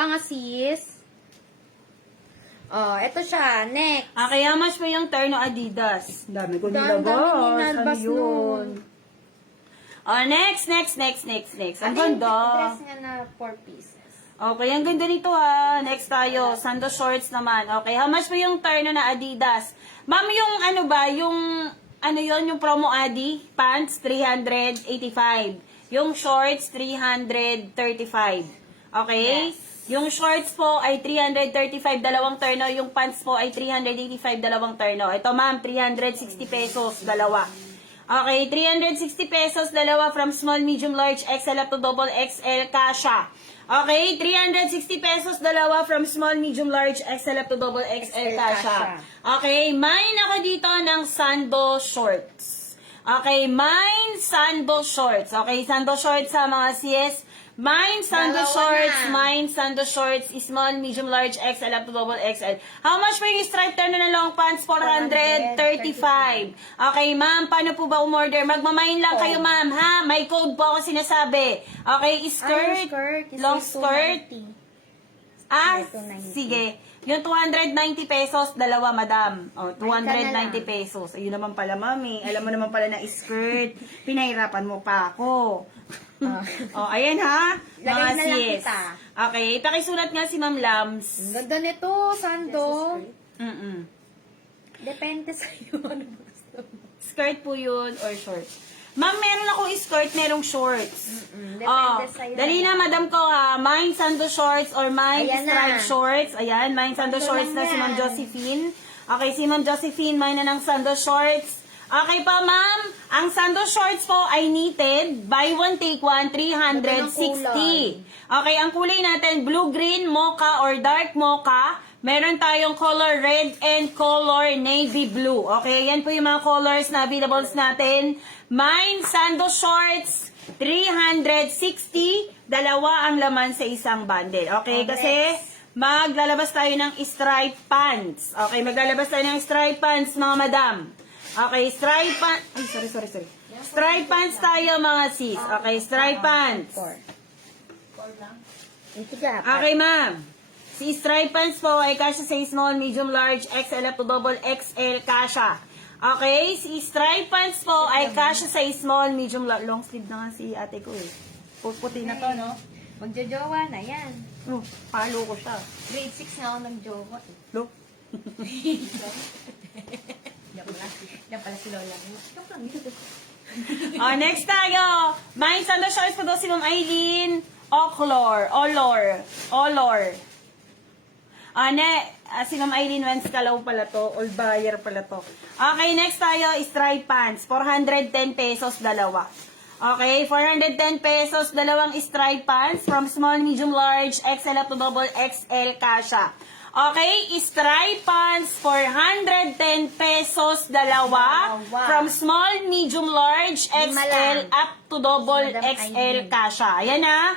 Mga sis. Oh, eto siya. Next. Kaya mas mo yung Terno Adidas. Dami ko Dami nilabas. ninalabas nun. Next. Ang ganda. Dress nga na 4 pieces. Okay, ang ganda nito Next tayo, sando shorts naman. Okay, how much po yung Terno na Adidas? Ma'am, yung ano ba, yung yung promo Adi, pants 385. Yung shorts 335. Okay? Yes. Yung shorts po ay 335 dalawang terno, yung pants po ay 385 dalawang terno. Ito ma'am, 360 pesos dalawa. Okay, 360 pesos dalawa from small, medium, large, XL up to double XL kasha. Okay, 360 pesos dalawa from small, medium, large, XL up to double XL kasha. Okay, mine ako dito ng sando shorts. Okay, mine sando shorts. Okay, sando shorts sa mga CS. Mine sando shorts, mine sando shorts, small, medium, large, XL up to double XL. How much po yung stripe terno na long pants? 435. Okay, ma'am, paano po ba umorder? Magmamine lang kayo, ma'am, ha? May code po ako sinasabi. Okay, skirt, long skirt. Sige. Yung 290 pesos, dalawa, madam. 290 pesos. Ayun naman pala, mami. Alam mo naman pala na skirt. Pinahirapan mo pa ako. Ayan ha. Lagay na lang sis. kita. Okay, pakisulat nga si Ma'am Lams. Ang ganda nito, Sando. Mm-mm. Depende sa'yo. Ano ba gusto mo? Skirt po yun or shorts. Ma'am, meron akong skirt, merong shorts. Depende sa'yo. Dali na, madam ko ha. Mine sando shorts or mine Ayan striped na. shorts. Ayan, mine sando shorts na si Ma'am Josephine. Okay, si Ma'am Josephine, mine na ng sando shorts. Okay pa, ma'am. Ang sando shorts po ay knitted. Buy one, take one, 360. Okay, ang kulay natin, blue-green, mocha, or dark mocha. Meron tayong color red and color navy blue. Okay, yan po yung mga colors na available natin. Mine, sando shorts, 360. Dalawa ang laman sa isang bundle. Okay, kasi maglalabas tayo ng stripe pants. Okay, maglalabas tayo ng stripe pants, mga madam. Okay, stripe pants. Ay, sorry. Stripe pants tayo, mga sis. Okay, stripe pants. 4 lang. Okay, ma'am. Si stripe pants po ay kasha sa small, medium, large, XL up to double XL kasha. Okay, si stripe pants po ay kasha sa small, medium, long sleeve na nga si ate ko eh. Puti na to, no? Magjojowa na yan. Palo ko siya. Grade 6 na ako nagjowa eh. Lo? Yan pala si Lola. Next tayo. Mine sando shorts po daw si Ma'am Aileen. Olor. Si Ma'am Aileen Wens Kalaw pala to. All buyer pala to. Okay, next tayo. Stripe pants. 410 pesos dalawa. Okay, 410 pesos dalawang stripe pants from small, medium, large, XL up to double XL kasha. Okay, stripe pants, 410 pesos dalawa. Wow. From small, medium, large, XL up to double XL kasha. Ayan na.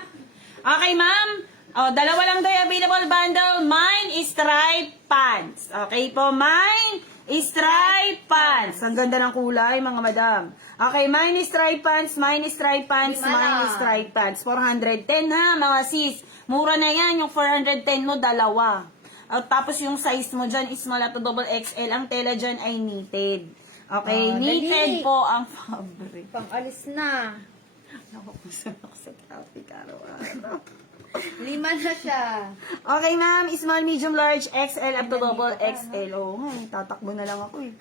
Okay, ma'am. Dalawa lang daw yung available bundle. Mine is stripe pants. Okay po, mine is stripe pants. Ang ganda ng kulay, mga madam. Okay, mine is stripe pants, mine is stripe pants, mine is stripe pants. 410 ha, mga sis. Mura na yan, yung 410 mo, dalawa. Tapos yung size mo dyan is small to double XL. Ang tela dyan ay knitted. Okay, knitted po ang fabric. Pang-alis na. Nakukusan ako sa traffic araw-araw. 5 na siya. Okay, ma'am. Small, medium, large, XL up to double XL. Tatakbo na lang ako eh.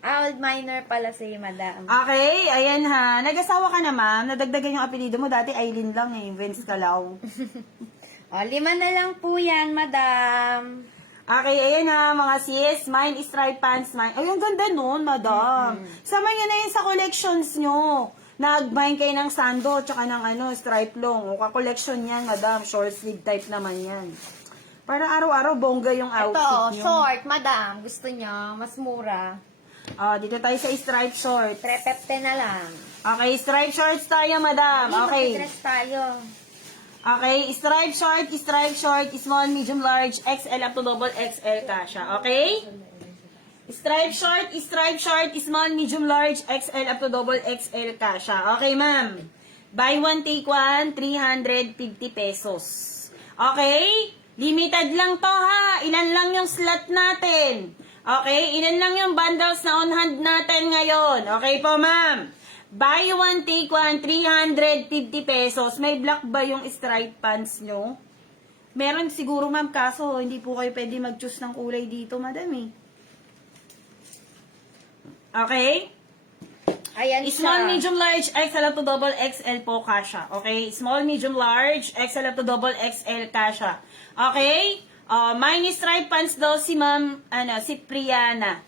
Old minor pala si Madam. Okay, ayan ha. Nag-asawa ka na, ma'am. Nadagdagan yung apelido mo. Dati Aileen lang eh. Vince Kalaw. 5 na lang po yan, Madam. Okay, ayan ha, mga sis. Mine is stripe pants. Mine. Ay, ang ganda nun, madam. Sama nyo na yun sa collections nyo. Nag-bind kayo ng sando, tsaka ng stripe long. O, ka-collection yan, madam. Short sleeve type naman yan. Para araw-araw, bongga yung outfit Ito, nyo. short, Madam. Gusto nyo, mas mura. Dito tayo sa stripe shorts. 350 na lang. Okay, stripe shorts tayo, madam. Okay. Dress tayo. Okay, stripe short, small, medium, large, XL up to double XL kasha. Okay? Stripe short, small, medium, large, XL up to double XL kasha. Okay, ma'am. Buy one, take one, 350 pesos. Okay? Limited lang to ha. Ilan lang yung slot natin. Okay? Ilan lang yung bundles na on hand natin ngayon. Okay po, ma'am? Buy one, take one, 350 pesos. May black ba yung stripe pants nyo? Meron siguro, ma'am, kaso hindi po kayo pwede mag-choose ng kulay dito, madam eh. Okay? Ayan Small, siya. medium, large, XL up to double XL po kasha. Okay? Small, medium, large, XL up to double XL kasha. Okay? Mine stripe pants daw si ma'am, si Priana.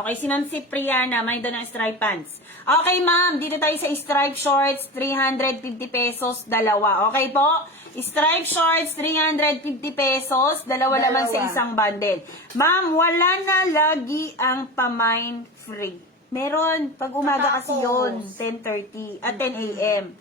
Okay, si ma'am si Priana, may doon ng stripe pants. Okay, ma'am, dito tayo sa stripe shorts, 350 pesos, dalawa. Okay po? Stripe shorts, 350 pesos, dalawa lamang sa isang bundle. Ma'am, wala na lagi ang pamine free. Meron. Pag umaga kasi yun. 10:30 at 10 a.m.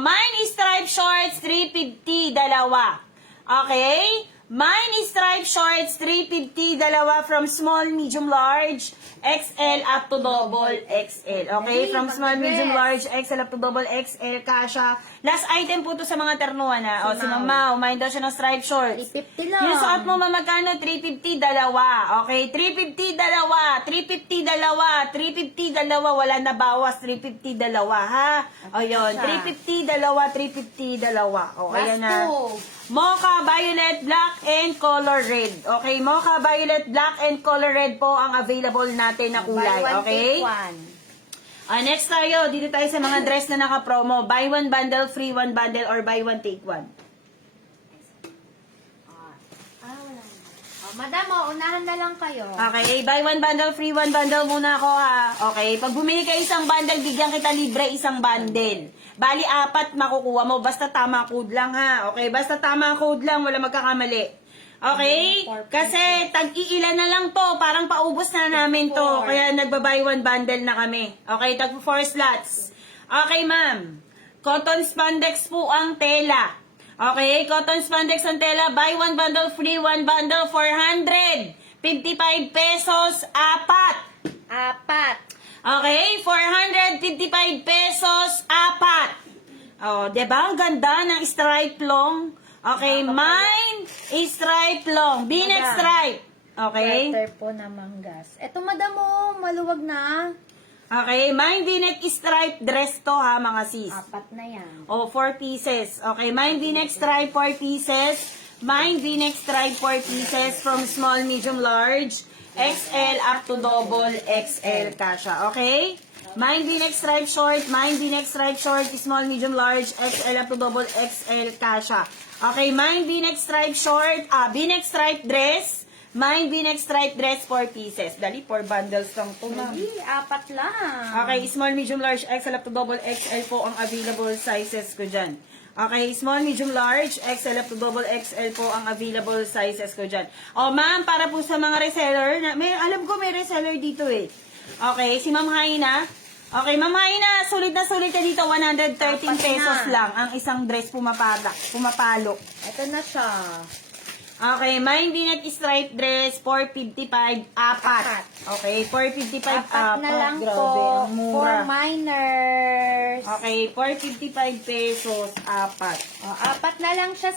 Mine is stripe shorts, 350, dalawa. Okay? Mine is stripe shorts, 350, dalawa from small, medium, large, XL up to double XL. Okay? From small, medium, large, XL up to double XL, kasha. Last item po to sa mga ternuan na. O, si Mama, umain daw siya ng stripe shorts. 350 lang. Yung suot mo, magkano? 350, dalawa. Okay? 350, dalawa. 350, dalawa. 350, dalawa. Wala na bawas. 350, dalawa, ha? O, yun. 350, dalawa. 350, dalawa. O, ayan na. Mocha, violet, black, and color red. Okay? Mocha, violet, black, and color red po ang available natin na kulay. Buy one, Okay? take one. Next tayo. Dito tayo sa mga dress na naka-promo. Buy one bundle, free one bundle, or buy one, take one. Wala. Madam, unahan na lang kayo. Okay, buy one bundle, free one bundle muna ako ha. Okay, pag bumili ka isang bundle, bigyan kita libre isang bundle. Bali, 4 makukuha mo, basta tama code lang ha. Okay, basta tama code lang, wala magkakamali. Okay? Kasi tag-iilan na lang to, parang paubos na namin to. Kaya nagba-buy one bundle na kami. Okay, tag 4 slots. Okay, ma'am. Cotton spandex po ang tela. Okay, cotton spandex ang tela. Buy one bundle, free one bundle, 455 pesos, 4. Okay, 455 pesos, 4. Oh, 'di ba? Ang ganda ng stripe long. Okay, mine is stripe long. V-neck stripe. Okay? Sweater po na manggas. Eto, madam, maluwag na. Okay, mine V-neck stripe dress to ha, mga sis. 4 na yan. O, 4 pieces. Okay, mine V-neck stripe, 4 pieces. Mine V-neck stripe, 4 pieces from small, medium, large, XL up to double XL kasha. Okay? Mine V-neck stripe short, mine V-neck stripe short, small, medium, large, XL up to double XL kasha. Okay, mine V-neck stripe short, V-neck stripe dress, mine V-neck stripe dress, 4 pieces. Dali, 4 bundles lang po, ma'am. Hindi, 4 lang. Okay, small, medium, large, XL up to double XL po ang available sizes ko dyan. Okay, small, medium, large, XL up to double XL po ang available sizes ko dyan. O, ma'am, para po sa mga reseller, alam ko may reseller dito eh. Okay, si Ma'am Haina. Okay, Ma'am Haina, sulit na sulit ka dito, 113 pesos lang ang isang dress pumapalo. Ito na siya. Okay, mine V-neck stripe dress, 455, 4. Okay, 455, 4 na lang Grabe, po. ang mura. For minors. Okay, 455 pesos, 4. 4 na lang siya,